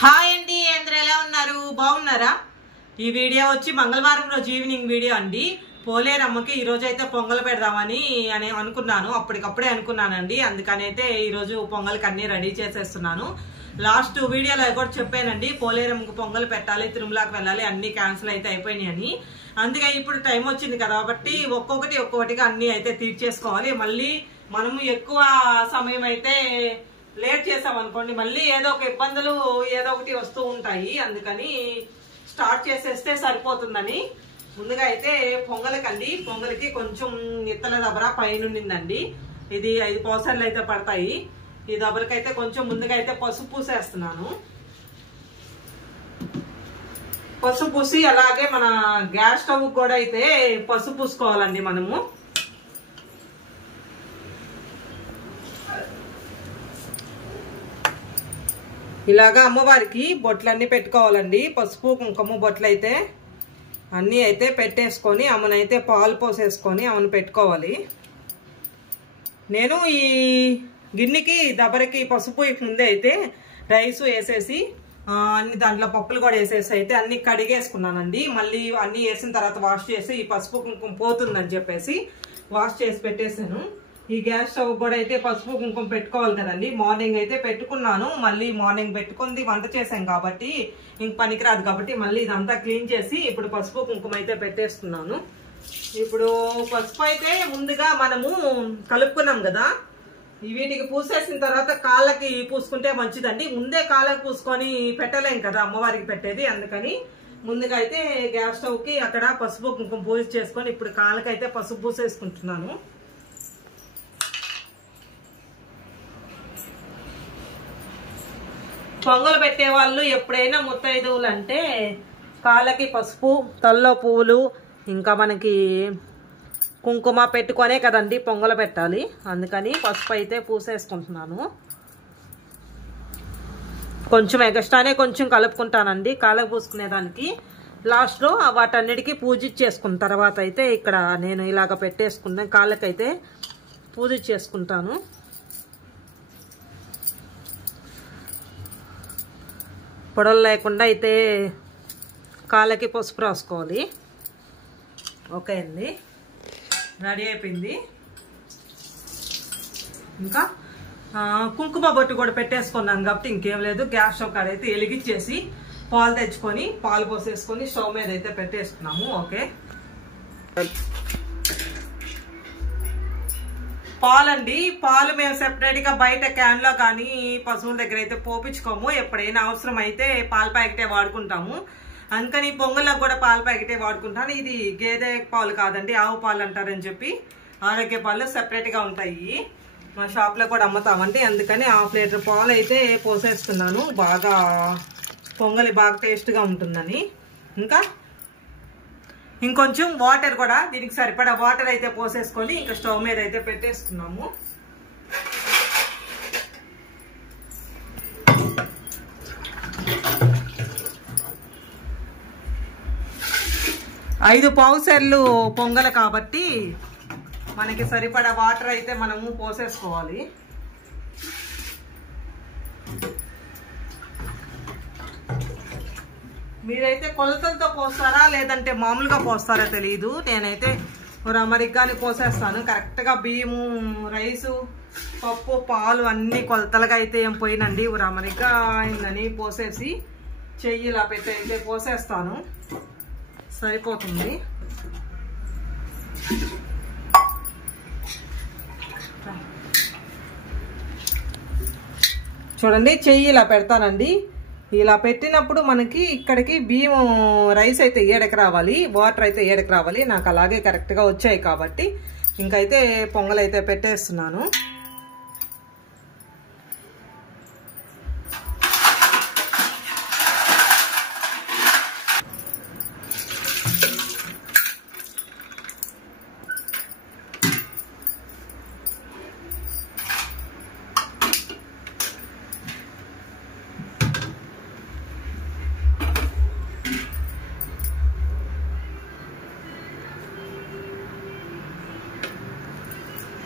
Hi అండి, అందరూ ఎలా ఉన్నారు? బాగున్నారా? ఈ వీడియో వచ్చి మంగళవారం రోజు ఈవినింగ్ వీడియో అండి. పోలేరమ్మకి ఈ రోజు అయితే పొంగల్ పెడదామని అనుకున్నాను, అప్పటికప్పుడే అనుకున్నానండి. అందుకని అయితే ఈరోజు పొంగల్కి అన్ని రెడీ చేసేస్తున్నాను. లాస్ట్ వీడియోలో కూడా చెప్పానండి, పోలేరమ్మకి పొంగల్ పెట్టాలి, తిరుమలకి వెళ్ళాలి, అన్ని క్యాన్సిల్ అయితే అయిపోయినాయి అని. అందుకే ఇప్పుడు టైం వచ్చింది కాబట్టి ఒక్కొక్కటిగా అన్ని అయితే తీర్చేసుకోవాలి. మళ్ళీ మనము ఎక్కువ సమయం అయితే లేట్ చేసామనుకోండి, మళ్ళీ ఏదో ఒక ఇబ్బందులు ఏదో ఒకటి వస్తూ ఉంటాయి. అందుకని స్టార్ట్ చేసేస్తే సరిపోతుందని ముందుగా అయితే పొంగల్కి కొంచెం ఇత్తల దబర పైన ఉండిందండి. ఇది 5 పౌసర్లు అయితే పడతాయి. ఈ దబరకైతే కొంచెం ముందుగా అయితే పసుపు పూసేస్తున్నాను. పసుపు పూసి అలాగే మన గ్యాస్ స్టవ్ కూడా అయితే పసుపు పూసుకోవాలండి. మనము ఇలాగా అమ్మవారికి బొట్లన్నీ పెట్టుకోవాలండి. పసుపు కుంకుమ బొట్లు అయితే అన్నీ అయితే పెట్టేసుకొని అమ్మనైతే పాలు పోసేసుకొని అమ్మను పెట్టుకోవాలి. నేను ఈ గిన్నెకి దబరకి పసుపు ముందే అయితే రైస్ వేసేసి అన్ని దాంట్లో పప్పులు కూడా వేసేసి అయితే అన్ని కడిగేసుకున్నానండి. మళ్ళీ అన్ని వేసిన తర్వాత వాష్ చేసి ఈ పసుపు కుంకుమ పోతుందని చెప్పేసి వాష్ చేసి పెట్టేసాను. ఈ గ్యాస్ స్టవ్ కూడా అయితే పసుపు కుంకుమ పెట్టుకోవాలి కదండి. మార్నింగ్ అయితే పెట్టుకున్నాను, మళ్ళీ మార్నింగ్ పెట్టుకుంది వంట చేసాం కాబట్టి ఇంక పనికిరాదు కాబట్టి మళ్ళీ ఇదంతా క్లీన్ చేసి ఇప్పుడు పసుపు కుంకుమ అయితే పెట్టేస్తున్నాను. ఇప్పుడు పసుపు అయితే ముందుగా మనము కలుపుకున్నాం కదా, వీటికి పూసేసిన తర్వాత కాళ్ళకి పూసుకుంటే మంచిదండి. ముందే కాళ్ళకి పూసుకొని పెట్టలేం కదా అమ్మవారికి పెట్టేది. అందుకని ముందుగా అయితే గ్యాస్ స్టవ్ కి అక్కడ పసుపు కుంకుమ పూజ చేసుకొని ఇప్పుడు కాళ్ళకైతే పసుపు పూసేసుకుంటున్నాను. పొంగలు పెట్టే వాళ్ళు ఎప్పుడైనా ముత్తైదువులు అంటే కాళ్ళకి పసుపు, తల్లో పువ్వులు, ఇంకా మనకి కుంకుమ పెట్టుకొనే కదండి పొంగలు పెట్టాలి. అందుకని పసుపు అయితే పూసేసుకుంటున్నాను. కొంచెం ఎగస్ట్రానే కొంచెం కలుపుకుంటానండి కాళ్ళకి పూసుకునేదానికి. లాస్ట్లో వాటన్నిటికీ పూజ చేసుకున్న తర్వాత అయితే ఇక్కడ నేను ఇలాగ పెట్టేసుకున్నాను, కాళ్ళకైతే పూజ చేసుకుంటాను. పొడలు లేకుండా అయితే కాళ్ళకి పసుపు రాసుకోవాలి. ఓకే అండి, రెడీ అయిపోయింది. ఇంకా కుంకుమ బొట్టు కూడా పెట్టేసుకున్నాను కాబట్టి ఇంకేం లేదు. గ్యాస్ స్టవ్ కాడ అయితే వెలిగించేసి పాలు తెచ్చుకొని పాలు పోసేసుకొని స్టవ్ మీద అయితే పెట్టేసుకున్నాము. ఓకే, పాలండి. పాలు మేము సెపరేట్ గా బయట క్యాన్ లో కానీ పశువుల దగ్గర అయితే పోపించుకోము. ఎప్పుడైనా అవసరం అయితే పాల ప్యాకెటే వాడుకుంటాము. అందుకని పొంగల్లో కూడా పాల ప్యాకెటే వాడుకుంటాను. ఇది గేదె పాలు కాదండి, ఆవు పాలు అంటారని చెప్పి ఆరోగ్య పాలు సెపరేట్ గా ఉంటాయి. మా షాప్ లో కూడా అమ్ముతామండి. అందుకని 1/2 లీటర్ పాలు అయితే పోసేస్తున్నాను, బాగా పొంగలి బాగా టేస్ట్ గా ఉంటుందని. ఇంకా ఇంకొంచెం వాటర్ కూడా దీనికి సరిపడా వాటర్ అయితే పోసేసుకొని ఇంకా స్టవ్ మీద అయితే పెట్టేసుకున్నాము. ఐదు పావుసర్లు పొంగల్ కాబట్టి మనకి సరిపడా వాటర్ అయితే మనము పోసేసుకోవాలి. మీరైతే కొలతలతో పోస్తారా లేదంటే మామూలుగా పోస్తారా తెలియదు. నేనైతే అమరిగ్గాని పోసేస్తాను. కరెక్ట్గా బియ్యము, రైసు, పప్పు, పాలు అన్నీ కొలతలుగా అయితే ఏం పోయినండి. అమరిగ్గా అయిందని పోసేసి చెయ్యి ఇలా పెట్టి అయితే పోసేస్తాను, సరిపోతుంది. చూడండి, చెయ్యి ఇలా పెడతానండి. ఇలా పెట్టినప్పుడు మనకి ఇక్కడికి బియ్యం రైస్ అయితే ఏడకి రావాలి, వాటర్ అయితే ఏడకి రావాలి. నాకు అలాగే కరెక్ట్గా వచ్చాయి కాబట్టి ఇంకైతే పొంగల్ అయితే పెట్టేస్తున్నాను.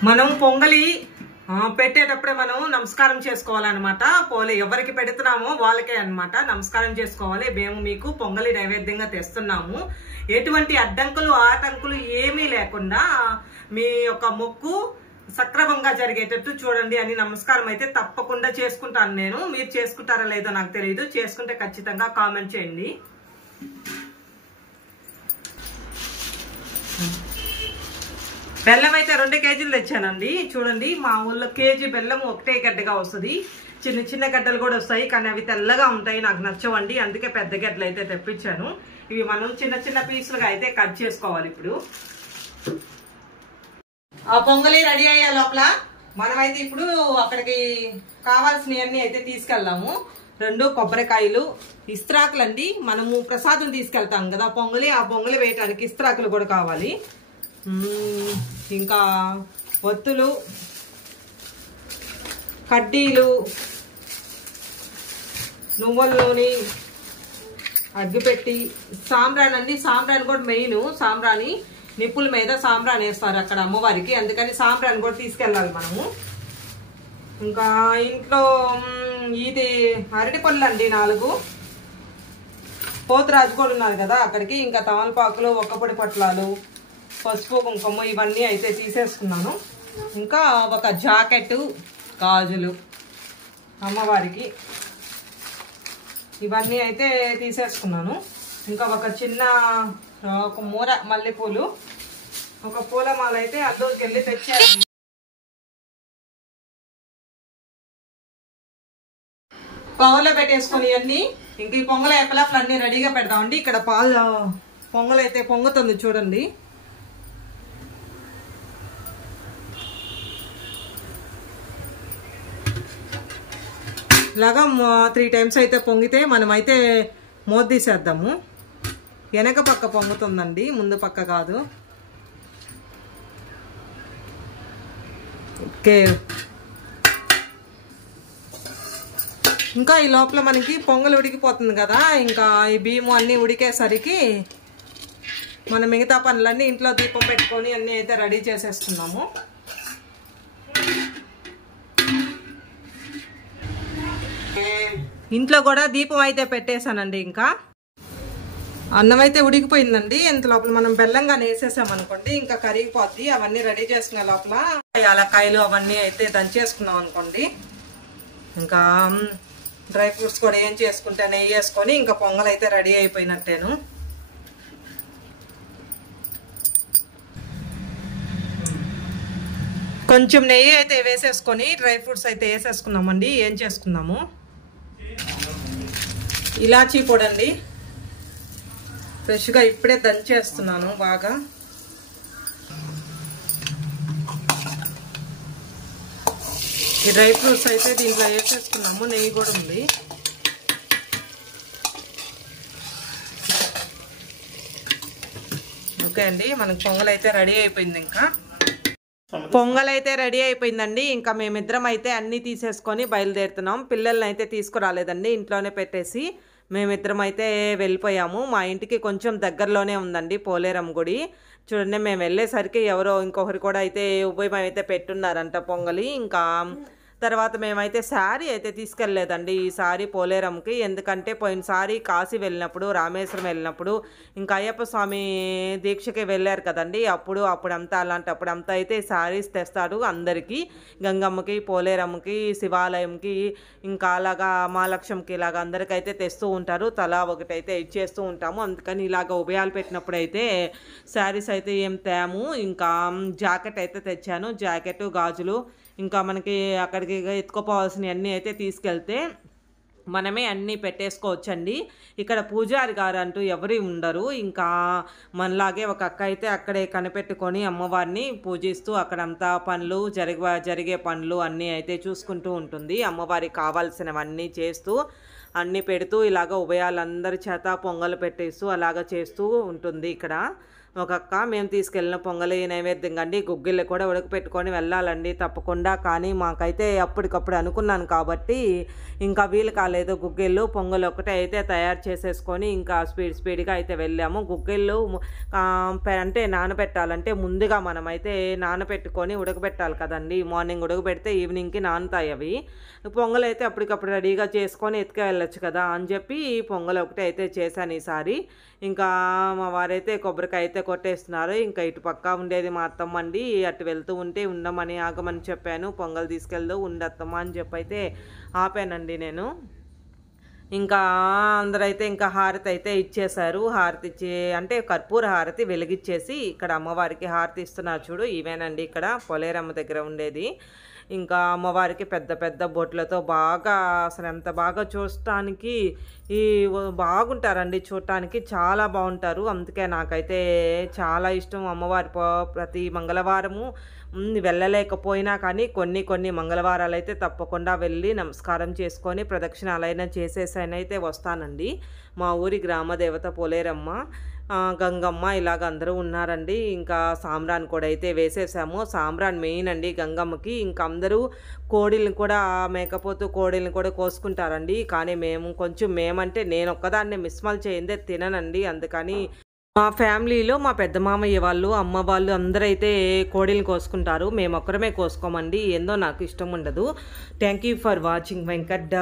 మనం పొంగలి పెట్టేటప్పుడే మనం నమస్కారం చేసుకోవాలన్నమాట. పోలే ఎవరికి పెడుతున్నామో వాళ్ళకే అన్నమాట నమస్కారం చేసుకోవాలి. మేము మీకు పొంగలి నైవేద్యంగా తెస్తున్నాము. ఎటువంటి అడ్డంకులు ఆటంకులు ఏమీ లేకుండా మీ యొక్క మొక్కు సక్రమంగా జరిగేటట్టు చూడండి అని నమస్కారం అయితే తప్పకుండా చేసుకుంటాను నేను. మీరు చేసుకుంటారా లేదో నాకు తెలియదు. చేసుకుంటే ఖచ్చితంగా కామెంట్ చేయండి. బెల్లం అయితే 2 కేజీలు తెచ్చానండి. చూడండి, మా ఊళ్ళో కేజీ బెల్లం ఒకటే గడ్డగా వస్తుంది. చిన్న చిన్న గడ్డలు కూడా వస్తాయి, కానీ అవి తెల్లగా ఉంటాయి, నాకు నచ్చవండి. అందుకే పెద్ద గడ్డలు అయితే తెప్పించాను. ఇవి మనం చిన్న చిన్న పీసులుగా అయితే కట్ చేసుకోవాలి. ఇప్పుడు ఆ పొంగలి రెడీ అయ్యే లోపల మనమైతే ఇప్పుడు అక్కడికి కావాల్సినవన్నీ అయితే తీసుకెళ్దాము. 2 కొబ్బరికాయలు, ఇస్త్రాకులండి. మనము ప్రసాదం తీసుకెళ్తాం కదా పొంగలి, ఆ పొంగలి వేయటానికి ఇస్త్రాకులు కూడా కావాలి. ఇంకా ఒత్తులు, కడ్డీలు, నువ్వుల నూనె, అగ్గిపెట్టి, సాంబ్రాణి అండి. సాంబ్రాణి కూడా మెయిన్. సాంబ్రాణి నిప్పుల మీద సాంబ్రాణి వేస్తారు అక్కడ అమ్మవారికి, అందుకని సాంబ్రాణి కూడా తీసుకెళ్ళాలి మనము. ఇంకా ఇంట్లో ఇది అరటిపళ్ళు అండి 4. పోతురాజు కూడా ఉన్నారు కదా అక్కడికి. ఇంకా తమలపాకులు, ఒక్కపొడి పొట్లాలు, పసుపు కుంకుమ ఇవన్నీ అయితే తీసేసుకున్నాను. ఇంకా ఒక జాకెట్, గాజులు అమ్మవారికి ఇవన్నీ అయితే తీసేసుకున్నాను. ఇంకా ఒక చిన్న ఒక మూర మల్లెపూలు, ఒక పూలమాల అయితే అద్దూరికి వెళ్ళి తెచ్చాను. పవర్లో పెట్టేసుకొని అన్ని ఇంక ఈ పొంగల ఎప్పలాపులు అన్ని రెడీగా పెడదామండి. ఇక్కడ పొంగల్ అయితే పొంగుతుంది చూడండి. ఇలాగా 3 టైమ్స్ అయితే పొంగితే మనమైతే మూత తీసేద్దాము. వెనక పక్క పొంగుతుందండి, ముందు పక్క కాదు. ఓకే, ఇంకా ఈ లోపల మనకి పొంగల్ ఉడికిపోతుంది కదా. ఇంకా ఈ బియ్యం అన్నీ ఉడికేసరికి మనం మిగతా పనులన్నీ ఇంట్లో దీపం పెట్టుకొని అన్నీ అయితే రెడీ చేసేస్తున్నాము. ఇంట్లో కూడా దీపం అయితే పెట్టేశానండి. ఇంకా అన్నం అయితే ఉడికిపోయిందండి. ఇంత లోపల మనం బెల్లంగా వేసేసామనుకోండి ఇంకా కరిగిపోద్ది. అవన్నీ రెడీ చేసుకునే లోపల యాలక్కాయలు అవన్నీ అయితే దంచేసుకున్నాం అనుకోండి. ఇంకా డ్రై ఫ్రూట్స్ కూడా ఏం చేసుకుంటే నెయ్యి వేసుకొని ఇంకా పొంగల్ అయితే రెడీ అయిపోయినట్టేను. కొంచెం నెయ్యి అయితే వేసేసుకొని డ్రై ఫ్రూట్స్ అయితే వేసేసుకున్నామండి. ఏం చేసుకున్నాము, ఇలాచీ పొడి అండి, ఫ్రెష్గా ఇప్పుడే దంచేస్తున్నాను బాగా. ఈ డ్రై ఫ్రూట్స్ అయితే దీంట్లో వేసేసుకున్నాము. నెయ్యి కూడా ఉంది. ఓకే అండి, మనకు పొంగల్ అయితే రెడీ అయిపోయింది. ఇంకా పొంగల్ అయితే రెడీ అయిపోయిందండి. ఇంకా మేమిద్దరం అయితే అన్నీ తీసేసుకొని బయలుదేరుతున్నాం. పిల్లల్ని అయితే తీసుకురాలేదండి, ఇంట్లోనే పెట్టేసి మేమిద్దరం అయితే వెళ్ళిపోయాము. మా ఇంటికి కొంచెం దగ్గరలోనే ఉందండి పోలేరం గుడి. చూడండి, మేము వెళ్ళేసరికి ఎవరో ఇంకొకరు కూడా అయితే ఉభయం అయితే పెట్టున్నారంట పొంగలి. ఇంకా తర్వాత మేమైతే శారీ అయితే తీసుకెళ్ళలేదండి ఈసారి పోలేరంకి. ఎందుకంటే పోయినసారి కాశీ వెళ్ళినప్పుడు, రామేశ్వరం వెళ్ళినప్పుడు, ఇంకా అయ్యప్ప స్వామి దీక్షకి వెళ్ళారు కదండి, అప్పుడంతా అలాంటప్పుడంతా అయితే శారీస్ తెస్తాడు అందరికీ. గంగమ్మకి, పోలేరంకి, శివాలయంకి, ఇంకా అలాగా మహాలక్ష్మికి ఇలాగ అందరికైతే తెస్తూ ఉంటారు. తలా ఒకటైతే ఇచ్చేస్తూ ఉంటాము. అందుకని ఇలాగ ఉభయాలు పెట్టినప్పుడు అయితే శారీస్ అయితే ఏం తేము. ఇంకా జాకెట్ అయితే తెచ్చాను. జాకెట్, గాజులు, ఇంకా మనకి అక్కడికి ఎత్తుకోపోవాల్సినవి అన్నీ అయితే తీసుకెళ్తే మనమే అన్నీ పెట్టేసుకోవచ్చండి. ఇక్కడ పూజారి గారు అంటూ ఎవరు ఉండరు. ఇంకా మనలాగే ఒక అక్క అయితే అక్కడే కనిపెట్టుకొని అమ్మవారిని పూజిస్తూ అక్కడంతా పనులు జరిగే పనులు అన్నీ అయితే చూసుకుంటూ ఉంటుంది. అమ్మవారికి కావాల్సినవన్నీ చేస్తూ అన్నీ పెడుతూ ఇలాగ ఉభయాలందరి చేత పొంగలు పెట్టేస్తూ అలాగ చేస్తూ ఉంటుంది ఇక్కడ. ఒక అక్క మేము తీసుకెళ్ళిన పొంగలి నైవేద్యం కండి గుగ్గిళ్ళు కూడా ఉడకపెట్టుకొని వెళ్ళాలండి తప్పకుండా. కానీ మాకైతే అప్పటికప్పుడు అనుకున్నాను కాబట్టి ఇంకా వీలు కాలేదు. గుగ్గిళ్ళు పొంగల్ ఒకటే అయితే తయారు చేసేసుకొని ఇంకా స్పీడ్గా అయితే వెళ్ళాము. గుగ్గిళ్ళు అంటే నానబెట్టాలంటే ముందుగా మనమైతే నానబెట్టుకొని ఉడకబెట్టాలి కదండి. మార్నింగ్ ఉడకబెడితే ఈవినింగ్కి నానుతాయి అవి. పొంగల్ అయితే అప్పటికప్పుడు రెడీగా చేసుకొని ఎత్తుకు వెళ్ళొచ్చు కదా అని చెప్పి పొంగల్ ఒకటే అయితే చేశాను ఈసారి. ఇంకా మా వారైతే కొబ్బరికాయ అయితే కొట్టేస్తున్నారు. ఇంకా ఇటు పక్క ఉండేది మా అత్తమ్మ అండి. అటు వెళ్తూ ఉంటే ఉండమని ఆగమని చెప్పాను. పొంగల్ తీసుకెళ్తూ ఉండత్తమ్మ అని చెప్పి అయితే ఆపానండి నేను. ఇంకా అందరైతే ఇంకా హారతి అయితే ఇచ్చేశారు. హారతి ఇచ్చి అంటే కర్పూర హారతి వెలిగిచ్చేసి ఇక్కడ అమ్మవారికి హారతి ఇస్తున్నారు చూడు, ఇవేనండి ఇక్కడ పోలేరమ్మ దగ్గర ఉండేది. ఇంకా అమ్మవారికి పెద్ద పెద్ద బొట్లతో బాగా అసలు ఎంత బాగా చూడటానికి బాగుంటారండి. చూడటానికి చాలా బాగుంటారు. అందుకే నాకైతే చాలా ఇష్టం అమ్మవారి ప్రతి మంగళవారము వెళ్ళలేకపోయినా కానీ కొన్ని మంగళవారాలు అయితే తప్పకుండా వెళ్ళి నమస్కారం చేసుకొని ప్రదక్షిణాలైనా చేసేసైనైతే వస్తానండి. మా ఊరి గ్రామదేవత పోలేరమ్మ, గంగమ్మ ఇలాగ అందరూ ఉన్నారండి. ఇంకా సాంబ్రాన్ కూడా అయితే వేసేసాము. సాంబ్రాన్ మెయిన్ అండి గంగమ్మకి. ఇంకా అందరూ కోడిల్ని కూడా మేకపోతూ కోడిల్ని కూడా కోసుకుంటారండి. కానీ మేమంటే నేను ఒక్కదాన్నే మిస్మల్ చేయిందే తిననండి. అందుకని మా ఫ్యామిలీలో మా పెద్ద మామయ్య వాళ్ళు, అమ్మ వాళ్ళు అందరైతే కోడిల్ని కోసుకుంటారు. మేము ఒక్కరమే కోసుకోమండి. ఏందో నాకు ఇష్టం ఉండదు. Thank you for watching Venkat.